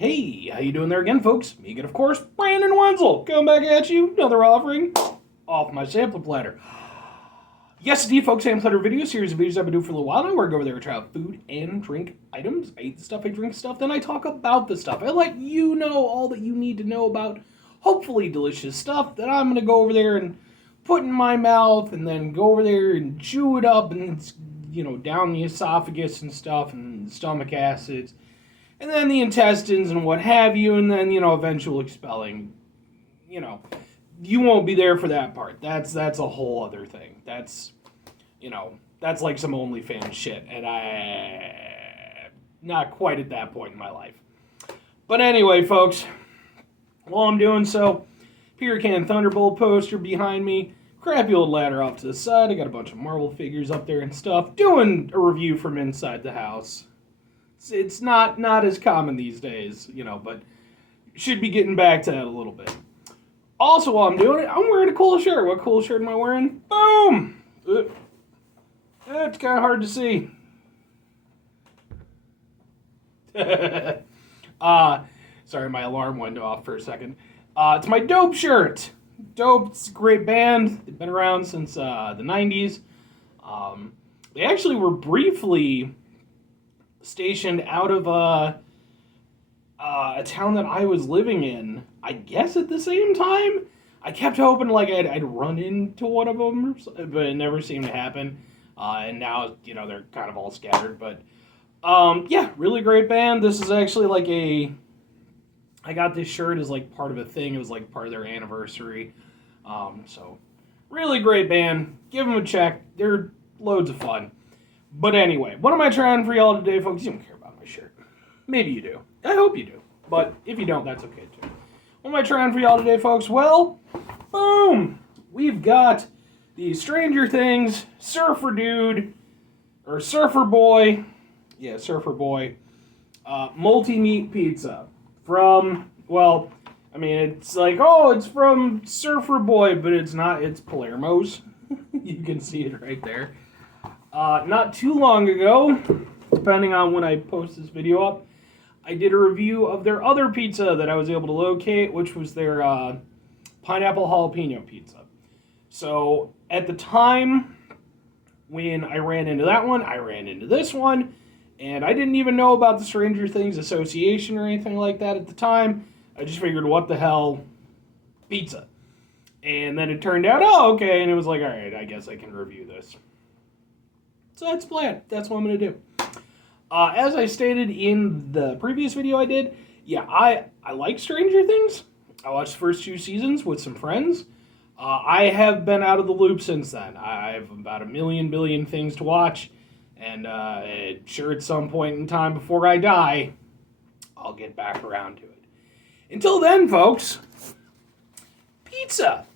Hey, how you doing there again, folks? Me again, of course, Brandon Wenzel, coming back at you, another offering off my sampler platter. Yes, indeed, folks, sampler platter video series of videos I've been doing for a little while now, where I go over there and try out food and drink items. I eat the stuff, I drink stuff, then I talk about the stuff. I let you know all that you need to know about hopefully delicious stuff that I'm going to go over there and put in my mouth and then go over there and chew it up and, down the esophagus and stuff and stomach acids. And then the intestines and what have you, and then, eventual expelling. You won't be there for that part. That's a whole other thing. That's like some OnlyFans shit, and I'm not quite at that point in my life. But anyway, folks, while I'm doing so, Peter Can Thunderbolt poster behind me, crappy old ladder off to the side, I got a bunch of Marvel figures up there and stuff, doing a review from inside the house. It's not as common these days, but should be getting back to that a little bit. Also, while I'm doing it, I'm wearing a cool shirt. What cool shirt am I wearing? Boom! It's kind of hard to see. Sorry, my alarm went off for a second. It's my Dope shirt. Dope's a great band. They've been around since the 90s. They actually were briefly stationed out of a town that I was living in, I guess at the same time. I kept hoping I'd run into one of them, but it never seemed to happen. And now, they're kind of all scattered. But, yeah, really great band. This is actually I got this shirt as part of a thing. It was part of their anniversary. So, really great band. Give them a check. They're loads of fun. But anyway, what am I trying for y'all today, folks? You don't care about my shirt. Maybe you do. I hope you do. But if you don't, that's okay, too. What am I trying for y'all today, folks? Well, boom! We've got the Stranger Things Surfer Dude, or Surfer Boy, multi-meat pizza from, it's from Surfer Boy, but it's not. It's Palermo's. You can see it right there. Not too long ago, depending on when I post this video up, I did a review of their other pizza that I was able to locate, which was their pineapple jalapeno pizza. So, at the time when I ran into that one, I ran into this one, and I didn't even know about the Stranger Things Association or anything like that at the time. I just figured, what the hell, pizza. And then it turned out, oh, okay, and it was like, alright, I guess I can review this. So that's the plan. That's what I'm going to do. As I stated in the previous video I did, yeah, I like Stranger Things. I watched the first 2 seasons with some friends. I have been out of the loop since then. I have about a billion things to watch. And sure, at some point in time before I die, I'll get back around to it. Until then, folks, pizza.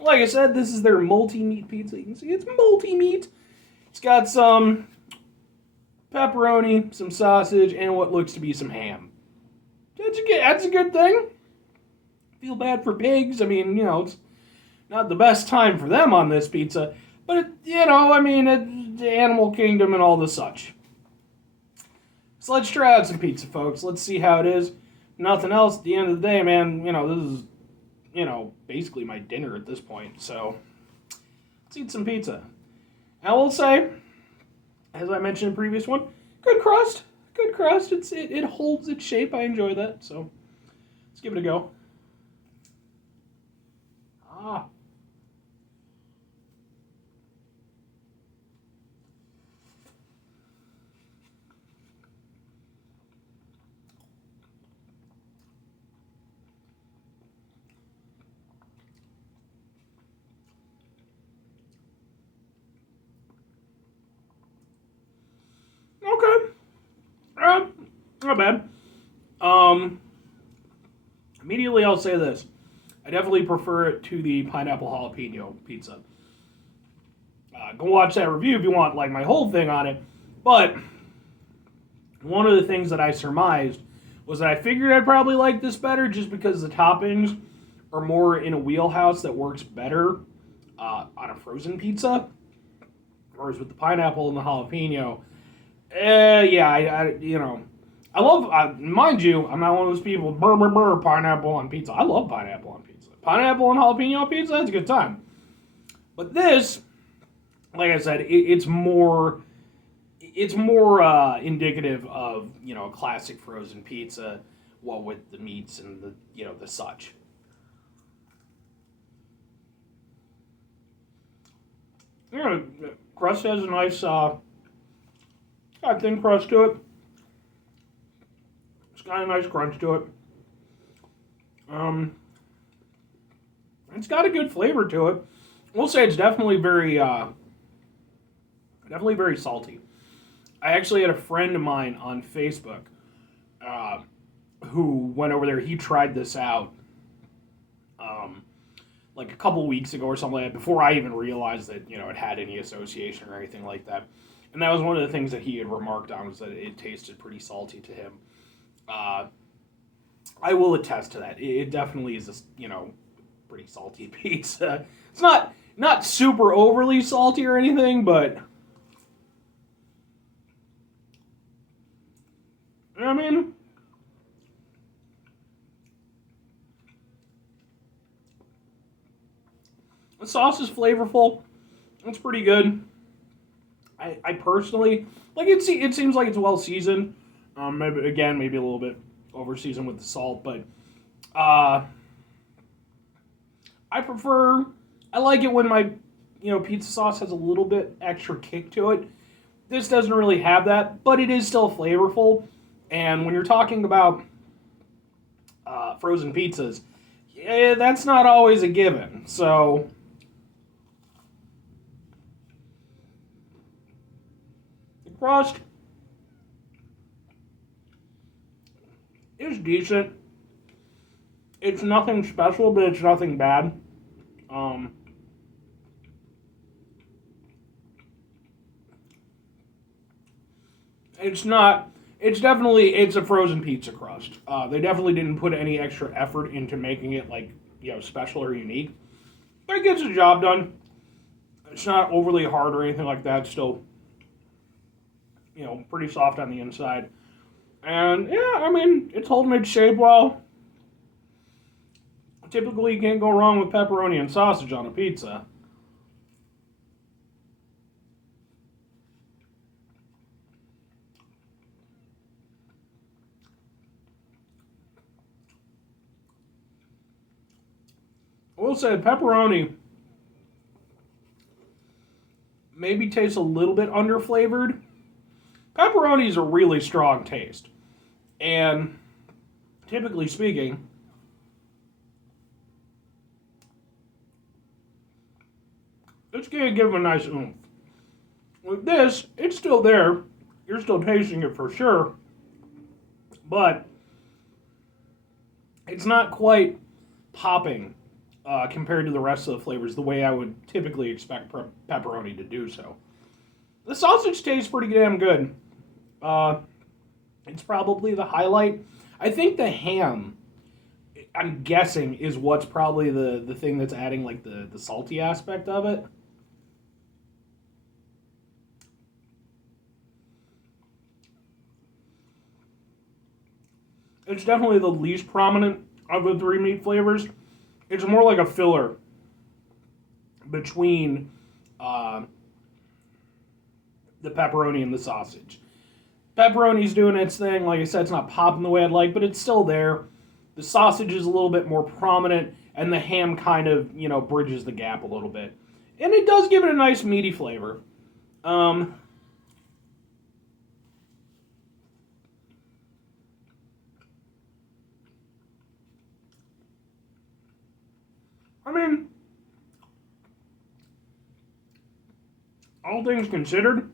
Like I said, this is their multi-meat pizza. You can see it's multi-meat. It's got some pepperoni, some sausage, and what looks to be some ham. That's a good thing. Feel bad for pigs. It's not the best time for them on this pizza. But, it's the animal kingdom and all the such. So let's try out some pizza, folks. Let's see how it is. Nothing else. At the end of the day, man, this is, basically my dinner at this point. So, let's eat some pizza. I will say, as I mentioned in the previous one, good crust. Good crust. It holds its shape. I enjoy that. So, let's give it a go. Okay. Not bad. Immediately I'll say this. I definitely prefer it to the pineapple jalapeno pizza. Go watch that review if you want, my whole thing on it. But one of the things that I surmised was that I figured I'd probably like this better just because the toppings are more in a wheelhouse that works better on a frozen pizza. Whereas with the pineapple and the jalapeno, I love, mind you, I'm not one of those people, pineapple on pizza. I love pineapple on pizza. Pineapple and jalapeno on pizza, that's a good time. But this, like I said, it's more indicative of, a classic frozen pizza, well, with the meats and the such. The crust has a nice, got thin crust to it. It's got a nice crunch to it. Um, it's got a good flavor to it. We'll say it's definitely very salty. I actually had a friend of mine on Facebook uh, who went over there. He tried this out um, like a couple weeks ago or something like that, before I even realized that it had any association or anything like that. And that was one of the things that he had remarked on, was that it tasted pretty salty to him. Uh, I will attest to that. It definitely is pretty salty pizza. It's not super overly salty or anything, but I mean, the sauce is flavorful. It's pretty good. I personally like it. It seems like it's well seasoned. Maybe a little bit over seasoned with the salt, but uh, I prefer. I like it when my pizza sauce has a little bit extra kick to it. This doesn't really have that, but it is still flavorful. And when you're talking about frozen pizzas, that's not always a given. So the crust is decent. It's nothing special, but it's nothing bad. Um, it's not. It's a frozen pizza crust. They definitely didn't put any extra effort into making it like special or unique. But it gets the job done. It's not overly hard or anything like that. It's still pretty soft on the inside. And yeah, I mean it's holding its shape well. Typically, you can't go wrong with pepperoni and sausage on a pizza. I will say pepperoni maybe tastes a little bit underflavored. Pepperoni is a really strong taste. And typically speaking, it's going to give them a nice oomph. With this, it's still there. You're still tasting it for sure. But it's not quite popping compared to the rest of the flavors the way I would typically expect pepperoni to do so. The sausage tastes pretty damn good. Uh, it's probably the highlight. I think the ham, I'm guessing, is what's probably the thing that's adding like the salty aspect of it. It's definitely the least prominent of the three meat flavors. It's more like a filler between uh, the pepperoni and the sausage. Pepperoni's doing its thing. Like I said, it's not popping the way I'd like, but it's still there. The sausage is a little bit more prominent, and the ham kind of, bridges the gap a little bit. And it does give it a nice meaty flavor. Um, I mean, all things considered,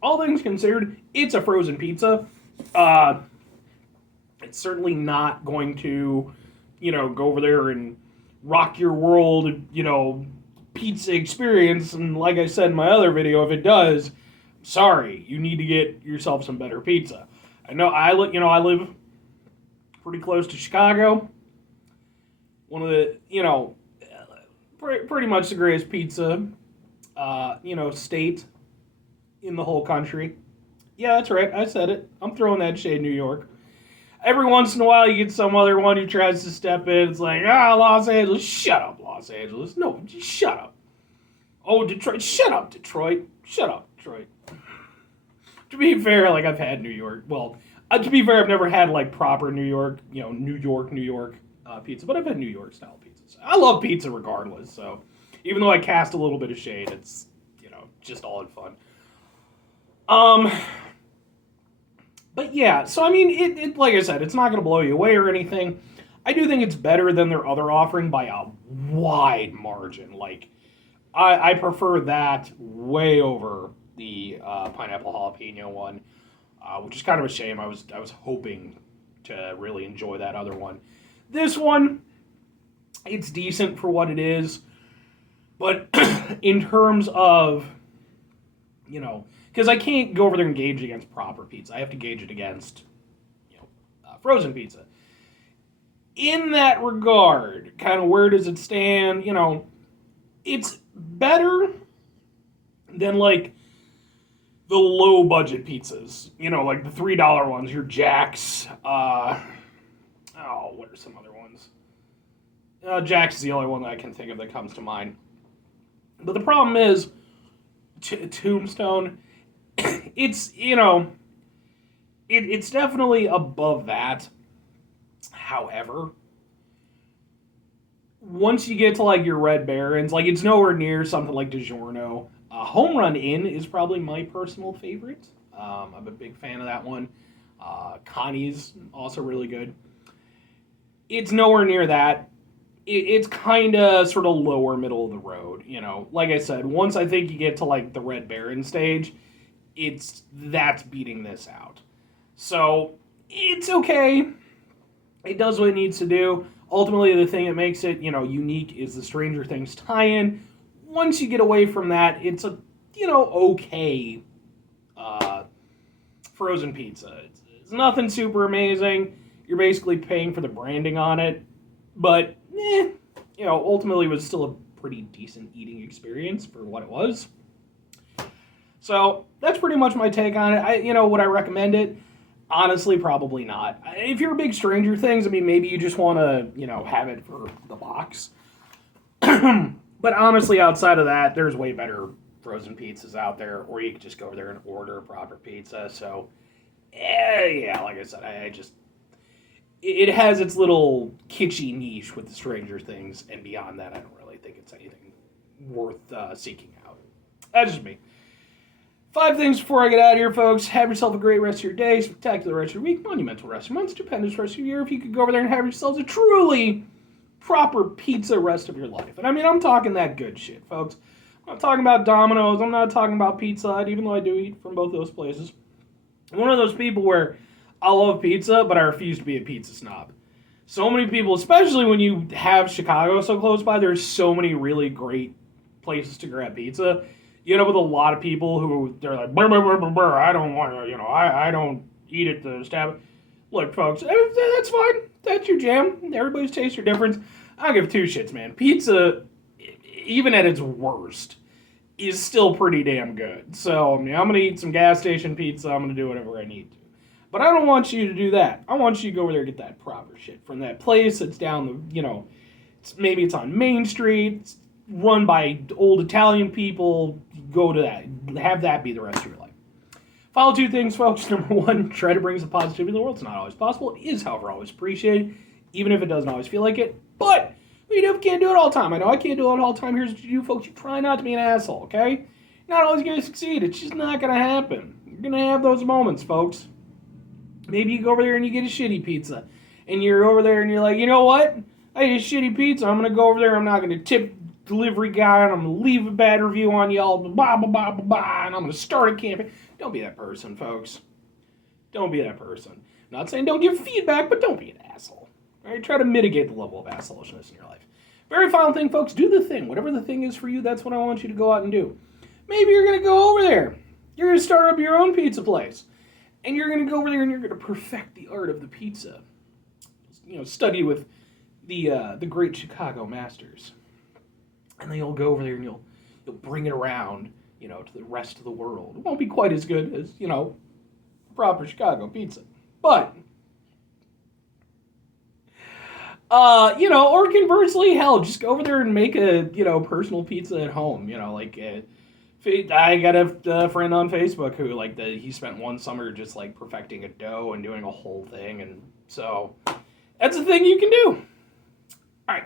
all things considered, it's a frozen pizza. Uh, it's certainly not going to, go over there and rock your world, pizza experience. And like I said in my other video, if it does, sorry, you need to get yourself some better pizza. I know I live pretty close to Chicago. One of the, pretty much the greatest pizza state in the whole country. Yeah, that's right. I said it. I'm throwing that shade, New York. Every once in a while, you get some other one who tries to step in. It's like, Los Angeles. Shut up, Los Angeles. No, just shut up. Oh, Detroit. Shut up, Detroit. Shut up, Detroit. To be fair, like, I've had New York. Well, to be fair, I've never had, like, proper New York, New York pizza. But I've had New York style pizzas. I love pizza regardless. So even though I cast a little bit of shade, it's, just all in fun. But yeah, so I mean, it like I said, it's not going to blow you away or anything. I do think it's better than their other offering by a wide margin. Like, I prefer that way over the pineapple jalapeno one, which is kind of a shame. I was hoping to really enjoy that other one. This one, it's decent for what it is, but in terms of, because I can't go over there and gauge against proper pizza. I have to gauge it against, frozen pizza. In that regard, kind of where does it stand? It's better than, like, the low-budget pizzas. Like the $3 ones, your Jack's. What are some other ones? Jack's is the only one that I can think of that comes to mind. But the problem is, Tombstone, it's, it's definitely above that. However, once you get to, like, your Red Barons, like, it's nowhere near something like DiGiorno. Home Run Inn is probably my personal favorite. I'm a big fan of that one. Connie's also really good. It's nowhere near that. It's kind of sort of lower middle of the road, Like I said, once I think you get to, like, the Red Baron stage, that's beating this out. So, it's okay. It does what it needs to do. Ultimately, the thing that makes it, unique is the Stranger Things tie-in. Once you get away from that, it's a, okay frozen pizza. It's nothing super amazing. You're basically paying for the branding on it. But, ultimately it was still a pretty decent eating experience for what it was. So, that's pretty much my take on it. Would I recommend it? Honestly, probably not. If you're a big Stranger Things, I mean, maybe you just want to, have it for the box. But honestly, outside of that, there's way better frozen pizzas out there, or you could just go over there and order a proper pizza. So, yeah, like I said, it has its little kitschy niche with the Stranger Things, and beyond that, I don't really think it's anything worth seeking out. That's just me. 5 things before I get out of here, folks. Have yourself a great rest of your day, spectacular rest of your week, monumental rest of your month, stupendous rest of your year. If you could go over there and have yourselves a truly proper pizza rest of your life. And I mean, I'm talking that good shit, folks. I'm not talking about Domino's. I'm not talking about Pizza Hut, even though I do eat from both those places. I'm one of those people where I love pizza, but I refuse to be a pizza snob. So many people, especially when you have Chicago so close by, there's so many really great places to grab pizza. You end up with a lot of people who, they're like, brr, brr, brr, brr, brr, I don't want to, I don't eat at the stab. Look, folks, that's fine. That's your jam. Everybody's tastes are different. I don't give two shits, man. Pizza, even at its worst, is still pretty damn good. So, I mean, I'm going to eat some gas station pizza. I'm going to do whatever I need to. But I don't want you to do that. I want you to go over there and get that proper shit from that place that's down the, maybe it's on Main Street. It's run by old Italian people. Go to that. Have that be the rest of your life. Follow 2 things, folks. Number 1, try to bring some positivity to the world. It's not always possible. It is, however, always appreciated, even if it doesn't always feel like it. But we can't do it all the time. I know I can't do it all the time. Here's what you do, folks. You try not to be an asshole, okay? You're not always going to succeed. It's just not going to happen. You're going to have those moments, folks. Maybe you go over there and you get a shitty pizza. And you're over there and you're like, you know what? I ate a shitty pizza. I'm going to go over there. I'm not going to tip delivery guy, and I'm going to leave a bad review on y'all, blah, blah, blah, blah, blah, and I'm going to start a campaign. Don't be that person, folks. Don't be that person. I'm not saying don't give feedback, but don't be an asshole. All right? Try to mitigate the level of assholishness in your life. Very final thing, folks. Do the thing. Whatever the thing is for you, that's what I want you to go out and do. Maybe you're going to go over there. You're going to start up your own pizza place. And you're going to go over there and you're going to perfect the art of the pizza. Study with the great Chicago masters. And then you'll go over there and you'll you'll bring it around, to the rest of the world. It won't be quite as good as, proper Chicago pizza. But, or conversely, hell, just go over there and make a, personal pizza at home. I got a friend on Facebook who, he spent one summer just, perfecting a dough and doing a whole thing. And so, that's a thing you can do. All right.